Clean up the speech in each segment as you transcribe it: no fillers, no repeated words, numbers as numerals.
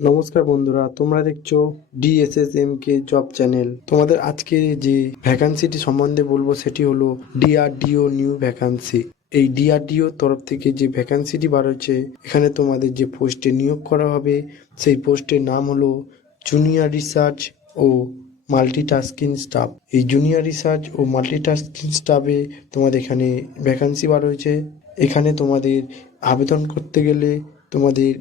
নমস্কার বন্ধুরা, তোমরা দেখছো DSSMK জব চ্যানেল। তোমাদের আজকে যে ভ্যাকান্সিটি সম্বন্ধে বলবো সেটি হলো DRDO নিউ ভ্যাকান্সি। এই DRDO তরফ থেকে যে ভ্যাকান্সিটি বার হয়েছে, এখানে তোমাদের যে পোস্টে নিয়োগ করা হবে সেই পোস্টের নাম হলো জুনিয়র রিসার্চ ও মাল্টিটাস্কিং স্টাফ। এই জুনিয়র রিসার্চ ও মাল্টিটাস্কিং স্টাফে তোমাদের এখানে ভ্যাকান্সি বার হয়েছে। এখানে তোমাদের আবেদন করতে গেলে তোমাদের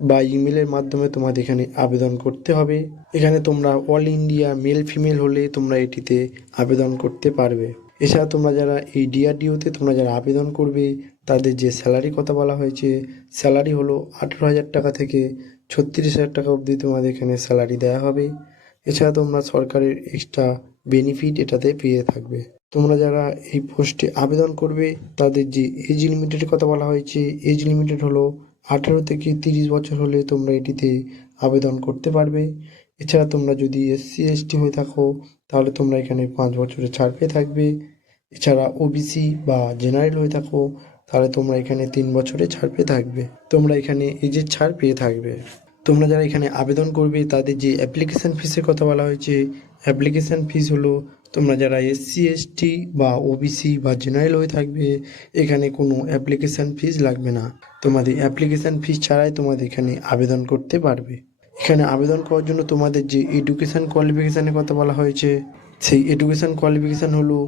বা ইমেলের মাধ্যমে তোমাদের এখানে আবেদন করতে হবে। এখানে তোমরা অল ইন্ডিয়া মেল ফিমেল হলে তোমরা এটিতে আবেদন করতে পারবে। এছাড়া তোমরা যারা এই ডিআরডিওতে তোমরা যারা আবেদন করবে তাদের যে স্যালারি কথা বলা হয়েছে, স্যালারি হলো 18,000 টাকা থেকে 36,000 টাকা অবধি তোমাদের এখানে স্যালারি দেওয়া হবে। এছাড়া তোমরা সরকারের এক্সট্রা বেনিফিট এটাতে পেয়ে থাকবে। তোমরা যারা এই পোস্টে আবেদন করবে তাদের যে এজ লিমিটের কথা বলা হয়েছে, এজ লিমিটেড হলো 18 থেকে 30 বছর হলে তোমরা এটিতে আবেদন করতে পারবে। এছাড়া তোমরা যদি SC/ST হয়ে থাকো তাহলে তোমরা এখানে 5 বছরের ছাড় পেয়ে থাকবে। এছাড়া OBC বা জেনারেল হয়ে থাকো তাহলে তোমরা এখানে 3 বছরের ছাড় পেয়ে থাকবে। তোমরা এখানে এজের ছাড় পেয়ে থাকবে। তোমরা যারা এখানে আবেদন করবে তাদের যে অ্যাপ্লিকেশান ফিসের কথা বলা হয়েছে, অ্যাপ্লিকেশান ফিস হলো তোমরা যারা SC/ST বা OBC বা জেনারেল হয়ে থাকবে এখানে কোনো অ্যাপ্লিকেশান ফিস লাগবে না। তোমাদের অ্যাপ্লিকেশান ফিস ছাড়াই তোমাদের এখানে আবেদন করতে পারবে। এখানে আবেদন করার জন্য তোমাদের যে এডুকেশান কোয়ালিফিকেশানের কথা বলা হয়েছে, সেই এডুকেশান কোয়ালিফিকেশান হলো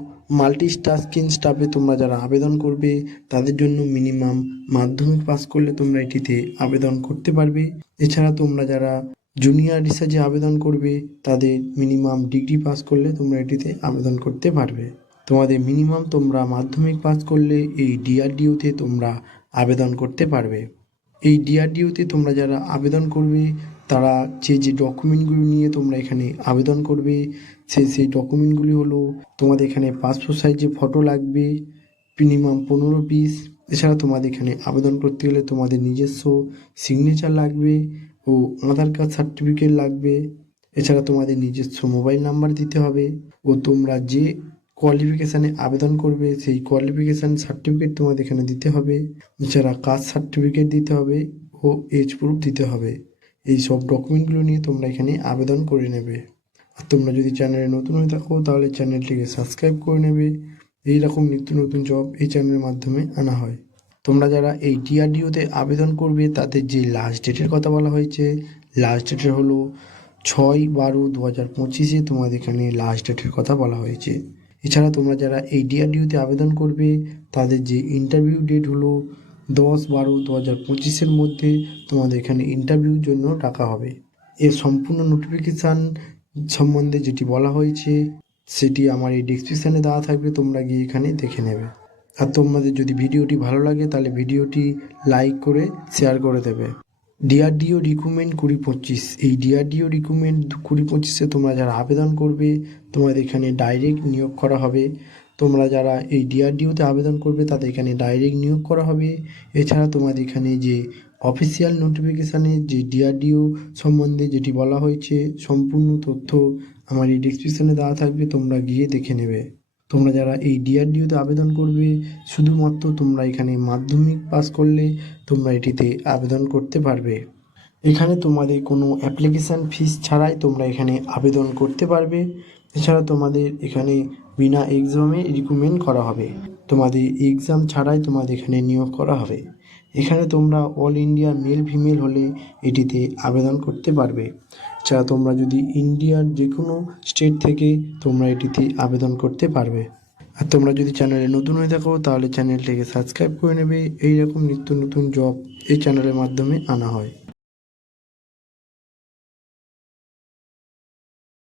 মাল্টিটাস্কিং স্টাফে তোমরা যারা আবেদন করবে তাদের জন্য মিনিমাম মাধ্যমিক পাস করলে তোমরা এটিতে আবেদন করতে পারবে। এছাড়া তোমরা যারা জুনিয়র রিসার্চে আবেদন করবে তাদের মিনিমাম ডিগ্রি পাস করলে তোমরা এটিতে আবেদন করতে পারবে। তোমাদের মিনিমাম তোমরা মাধ্যমিক পাস করলে এই ডিআরডিওতে তোমরা আবেদন করতে পারবে। এই ডিআরডিওতে তোমরা যারা আবেদন করবে তারা যে ডকুমেন্টগুলো নিয়ে তোমরা এখানে আবেদন করবে সেই ডকুমেন্টগুলি হলো তোমাদের এখানে পাসপোর্ট সাইজে ফটো লাগবে মিনিমাম 15 পিস। এছাড়া তোমাদের এখানে আবেদন করতে গেলে তোমাদের নিজস্ব সিগনেচার লাগবে ও আধার কার্ড সার্টিফিকেট লাগবে। এছাড়া তোমাদের নিজস্ব মোবাইল নাম্বার দিতে হবে ও তোমরা যে কোয়ালিফিকেশানে আবেদন করবে সেই কোয়ালিফিকেশান সার্টিফিকেট তোমাদের এখানে দিতে হবে। এছাড়া কাস্ট সার্টিফিকেট দিতে হবে ও এজ প্রুফ দিতে হবে। এই সব ডকুমেন্টগুলো নিয়ে তোমরা এখানে আবেদন করে নেবে। আর তোমরা যদি চ্যানেলে নতুন হয়ে থাকো তাহলে চ্যানেলটিকে সাবস্ক্রাইব করে নেবে। এইরকম নিত্য নতুন জব এই চ্যানেলের মাধ্যমে আনা হয়। তোমরা যারা এই ডিআরডিওতে আবেদন করবে তাদের যে লাস্ট ডেটের কথা বলা হয়েছে, লাস্ট ডেটের হলো 6/12/2025 তোমাদের এখানে লাস্ট ডেটের কথা বলা হয়েছে। এছাড়া তোমরা যারা এই ডিআরডিওতে আবেদন করবে তাদের যে ইন্টারভিউ ডেট হলো 10/12/2025 মধ্যে তোমাদের এখানে ইন্টারভিউর জন্য ডাকা হবে। এর সম্পূর্ণ নোটিফিকেশান সম্বন্ধে যেটি বলা হয়েছে সেটি আমার এই ডেসক্রিপশানে দেওয়া থাকবে, তোমরা গিয়ে এখানে দেখে নেবে। আর তোমাদের যদি ভিডিওটি ভালো লাগে তাহলে ভিডিওটি লাইক করে শেয়ার করে দেবে। ডিআরডিও রিক্রুটমেন্ট 2025, এই ডিআরডিও রিক্রুটমেন্ট 2025-এ তোমরা যারা আবেদন করবে তোমাদের এখানে ডাইরেক্ট নিয়োগ করা হবে। তোমরা যারা এই ডিআরডিওতে আবেদন করবে তাদের এখানে ডাইরেক্ট নিয়োগ করা হবে। এছাড়া তোমাদের এখানে যে অফিসিয়াল নোটিফিকেশানে যে ডিআরডিও সম্বন্ধে যেটি বলা হয়েছে সম্পূর্ণ তথ্য আমার এই ডেসক্রিপশানে দেওয়া থাকবে, তোমরা গিয়ে দেখে নেবে। তোমরা যারা এই ডিআরডিওতে আবেদন করবে শুধুমাত্র তোমরা এখানে মাধ্যমিক পাস করলে তোমরা এটিতে আবেদন করতে পারবে। এখানে তোমাদের কোনো অ্যাপ্লিকেশান ফিস ছাড়াই তোমরা এখানে আবেদন করতে পারবে। এছাড়া তোমাদের এখানে বিনা এক্সামে রিক্রুটমেন্ট করা হবে। তোমাদের এক্সাম ছাড়াই তোমাদের এখানে নিয়োগ করা হবে। এখানে তোমরা অল ইন্ডিয়া মেল ফিমেল হলে এটিতে আবেদন করতে পারবে। এছাড়া তোমরা যদি ইন্ডিয়ার যে কোনো স্টেট থেকে তোমরা এটিতে আবেদন করতে পারবে। আর তোমরা যদি চ্যানেলে নতুন হয়ে থাকো তাহলে চ্যানেলটিকে সাবস্ক্রাইব করে নেবে। এইরকম নিত্য নতুন জব এই চ্যানেলের মাধ্যমে আনা হয়।